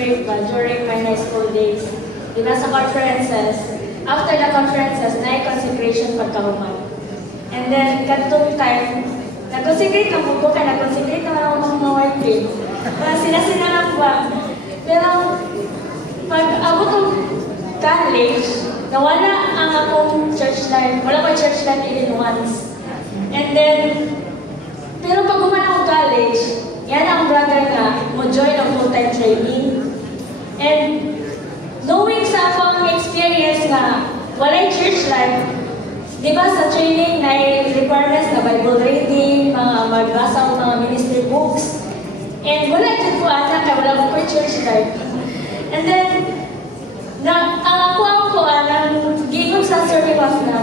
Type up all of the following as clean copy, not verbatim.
During my high school days, di ba sa conferences, after the conferences, na-consecration pagkahuman. And then, katong time, nag-consecrate na po ko, kaya nag-consecrate naman ako ng mga white grade. Sila-sila lang ba? Pero, pag abot ng college, nawala ang akong church life. Wala ko church life even once. And then, pero pag guman akong college, yan ang brother na mo-join ang full-time training. And knowing sa akong experience na walay church life, di ba sa training na requirements na Bible reading, mga magbasa o mga ministry books. And wala dyan ko anak, kaya wala ko church life. And then, ang ako ang gigong sa serving off na,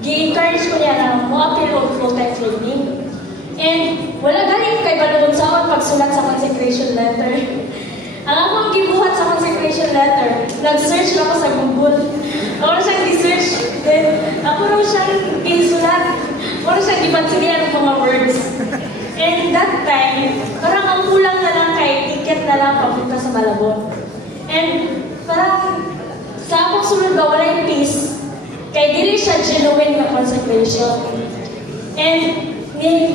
gi-encourage ko niya na mo-appeal o full-time training. And wala galing kay Balunod sa akong pagsulat sa consecration letter. Ang akong gibuhat sa consecration letter, nag-search ako sa Google. Ako siyang gi-search. Then, ako raw siyang gisulat. Ako siyang gipansigilan ng mga words. And that time, parang ang kulang na lang kay ticket na lang papunta sa Malabon. And parang sa akong sunod ba, wala yung peace. Kaya dili siya genuine na consecration. And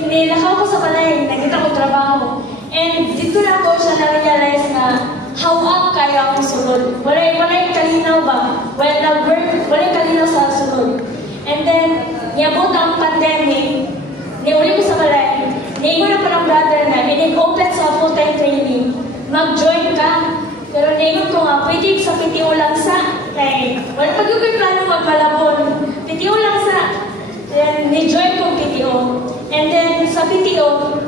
nilakaw ko sa balay, nakita ko trabaho. And dito na ko siya na-realize na how up kaya akong sunod. Wala yung kalinaw ba? Wala yung kalinaw sa sunod. And then, niabot ang pandemic, niuli ko sa balay, niingon na parang brother na, in-open sa full-time training, mag-join ka. Pero niingon ko nga, pwede sa PTO lang sa, wala pag yung plano magmalabon, PTO lang sa. Then, ni-join ko PTO. And then, sa PTO,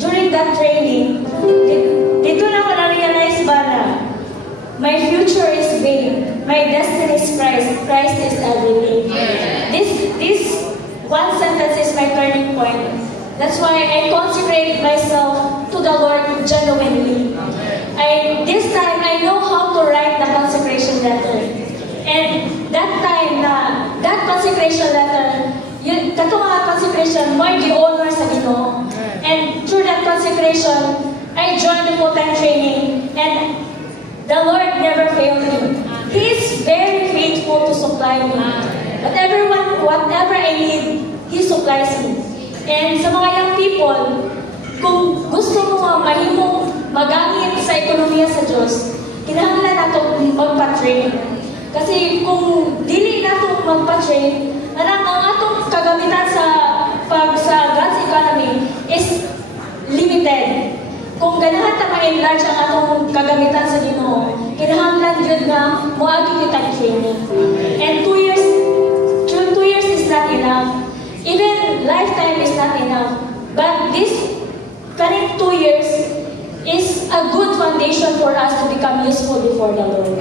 during that training, dito na ko na-realize ba na my future is big, my destiny is Christ, Christ is everything. This one sentence is my turning point. That's why I consecrate myself to the Lord genuinely. This time, I know how to write the consecration letter. And that time, that consecration letter, katong mga consecration, more gi-honor sa Ginoo. And through that consecration, I joined the full-time training, and the Lord never failed me. He is very faithful to supply me. Whatever I need, He supplies me. And sa mga young people, kung gusto mo mahimong magamit sa ekonomiya sa Diyos, kinahanglan nato magpa-train. Kasi kung dili nato magpa-train, ang atong kagamitan sa God's economy is limited. Kung ganahan ta ma-enlarge ang atong kagamitan sa Ginoo, kinahanglan yun na moagi kita training. And 2 years is not enough. Even lifetime is not enough. But this current 2 years is a good foundation for us to become useful before the Lord.